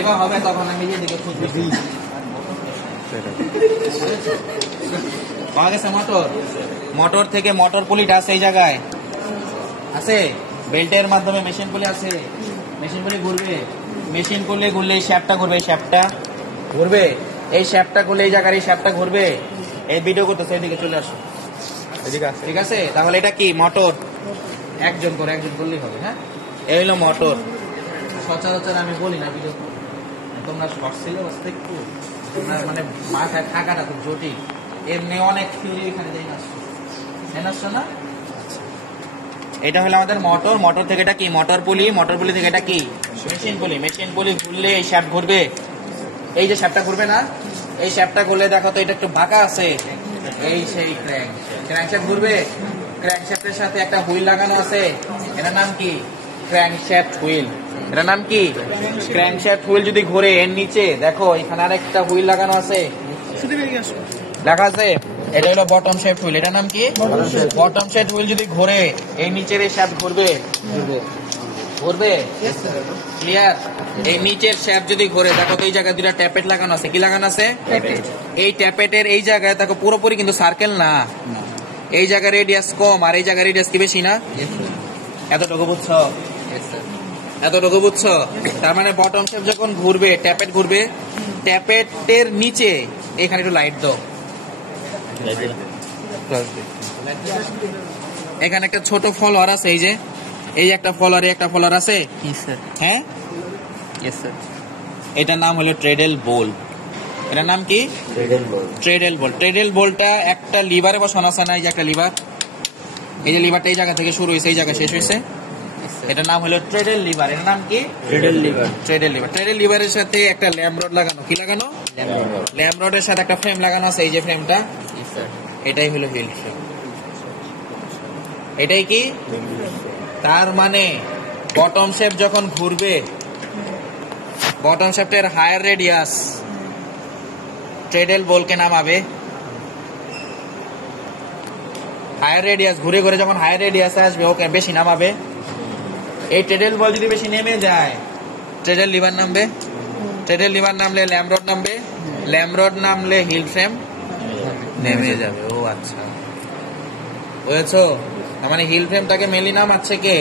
এবার হবে তখন আমি এদিকে খুঁজবি। পাওয়া গেছে মোটর, মোটর থেকে মোটর পুলিটা আছে এই জায়গায় আছে, বেল্টের মাধ্যমে মেশিন পুলি আছে, মেশিন পুলি ঘুরবে, মেশিন পুলি ঘুরলে এই শ্যাপটা ঘুরবে, এই শ্যাপটা ঘুরবে, এই শ্যাপটা ঘুরলে এই জায়গার এই শ্যাপটা ঘুরবে। এই ভিডিও করতেছে, এদিকে চলে আসো, ঠিক আছে? তাহলে এটা কি মোটর, একজন করলেই হবে। হ্যাঁ, এই হলো মোটর। সচরাচর আমি বলি না ভিডিও, তোমরা শর্ট সিলেবাস একটু তোমরা মানে মাথায় থাকাটা খুব জটিল, এমনি অনেক থিওরি এখানে যাই আসছো না। এটা হলো আমাদের মোটর, মোটর থেকে এটা কি মোটর পুলি, মোটর পুলি থেকে এটা কি মেশিন পুলি, মেশিন পুলি ঘুরলে এই শ্যাফট ঘুরবে, এই যে শ্যাফটটা ঘুরবে না, এই শ্যাফটটা ঘুরলে দেখো তো এটা একটু বাঁকা আছে, এই সেই ক্র্যাঙ্কশ্যাফট ঘুরবে, ক্র্যাঙ্কশ্যাফটের সাথে একটা হুইল লাগানো আছে, এটার নাম কি ক্র্যাঙ্কশ্যাফট হুইল, এটার নাম কি ক্র্যাঙ্কশ্যাফট হুইল। যদি ঘুরে এর নিচে দেখো এখানে আরেকটা হুইল লাগানো আছে, লেখা আছে, এটা হলো বটম শেফট হুইল, এটার নাম কি বটম শেফট হুইল। যদি ঘুরে এই নিচের এই শ্যাফট ঘুরবে, ঘুরবে, ক্লিয়ার? এই নিচের শ্যাফট যদি ঘুরে দেখো তো এই জায়গায় দুটা ট্যাপেট লাগানো আছে, কি লাগানো আছে? এই ট্যাপেটের এই জায়গায় দেখো পুরোপুরি কিন্তু সার্কেল না, এই জায়গায় রেডিয়াস কম আর এই জায়গায় রেডিয়াস কি বেশি না? এতটুকু বুঝছো? এতটুকু বুঝছো? তার মানে বটম শেফট যখন ঘুরবে, ট্যাপেট ঘুরবে, ট্যাপেটের নিচে এখানে একটু লাইট দাও, এখানে একটা ছোট ফলোয়ার আছে, এই যে এই একটা ফলোয়ার, একটা ফলোয়ার আছে, হ্যাঁ, এটার নাম হলো ট্রেডেল বোল। এটার নাম কি? ট্রেডেল বোল। ট্রেডেল বোলটা একটা লিভারে বসানো আছে না, এই যে একটা লিভার, এই যে লিভারটা এই জায়গা থেকে শুরু হয়েছে এই জায়গায় শেষ হয়েছে, এটার নাম হলো ট্রেডেল লিভার। এর নাম কি? Treadle liver. Treadle liver. Treadle লিভারের সাথে একটা ল্যাম্প রড লাগানো, কি লাগানো? ল্যাম্প রডের সাথে একটা ফ্রেম লাগানো আছে, এই যে ফ্রেমটা, এটাই হলো হুইল ফ্রেম। এটাই কি? তার মানে বটম শেপ যখন ঘুরবে, বটম শেফটের হায়ার রেডিয়াস ট্রেডেল বলকে নামাবে, হায়ার রেডিয়াস ঘুরে ঘুরে যখন হায়ার রেডিয়াস আসবে ওকে বেশি নামাবে। এই ট্রেডেল বল যদি বেশি নেমে যায় ট্রেডেল লিভার নামবে, ট্রেডেল লিভার নামলে ল্যাম্প রড নামবে, ল্যাম্প রড নামলে হিল ফ্রেম নেমে যাবে। ও আচ্ছা, বুঝেছো? তার মানে হিল ফ্রেমটাকে মেনলি নামাচ্ছে কে?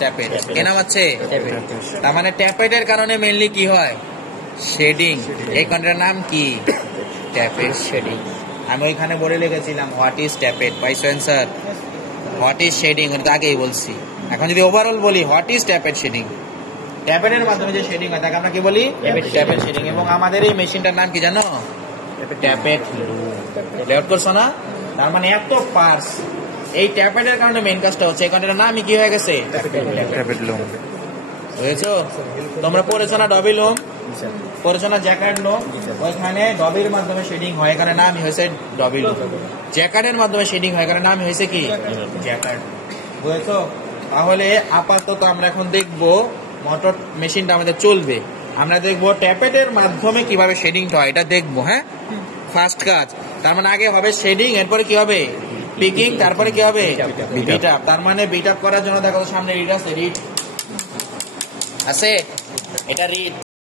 ট্যাপেট। কে নামাচ্ছে? তার মানে ট্যাপেটের কারণে মেনলি কি হয়? শেডিং। এই কন্টেন্টের নাম কি? Tappet shedding. আমি ওইখানে বলে লিখেছিলাম হোয়াট ইজ ট্যাপেট, পাইছো অ্যান্সার? হোয়াট ইজ শেডিং ওটা আগেই বলছি। এখন যদি ওভারঅল বলি হোয়াট ইজ ট্যাপেট শেডিং, ট্যাপেটের মাধ্যমে যে শেডিং হয় তাকে আমরা কি বলি? Tappet shedding. এবং আমাদের এই মেশিনটার নাম কি জানো? ট্যাপেট লেআউট করছো না? তার মানে এত পার্টস, এই ট্যাপেটের কারণে মেইন কাজটা হচ্ছে, এই কন্টেন্টের নামই কি হয়ে গেছে? ট্যাপেট লুম। বুঝেছো? তোমরা পড়েছো না ডবি লুম, পড়েছো না জ্যাকার্ড লুম? ওইখানে ডবির মাধ্যমে শেডিং হয়, এখানে নামই হয়েছে ডবি লুম। জ্যাকার্ডের মাধ্যমে শেডিং হয়, এখানে নামই হয়েছে কি? জ্যাকার্ড। বুঝেছো? তাহলে আপাতত আমরা এখন দেখবো মোটর মেশিনটা আমাদের চলবে, আমরা দেখবো ট্যাপেটের মাধ্যমে কিভাবে শেডিংটা হয়, এটা দেখবো। হ্যাঁ, ফার্স্ট কাজ। তার মানে আগে হবে শেডিং, এরপরে কি হবে? পিকিং, তারপরে কি হবে? Beat up. তার মানে বিট আপ করার জন্য দেখো সামনে রিড আছে, রিড আছে, এটা রিড।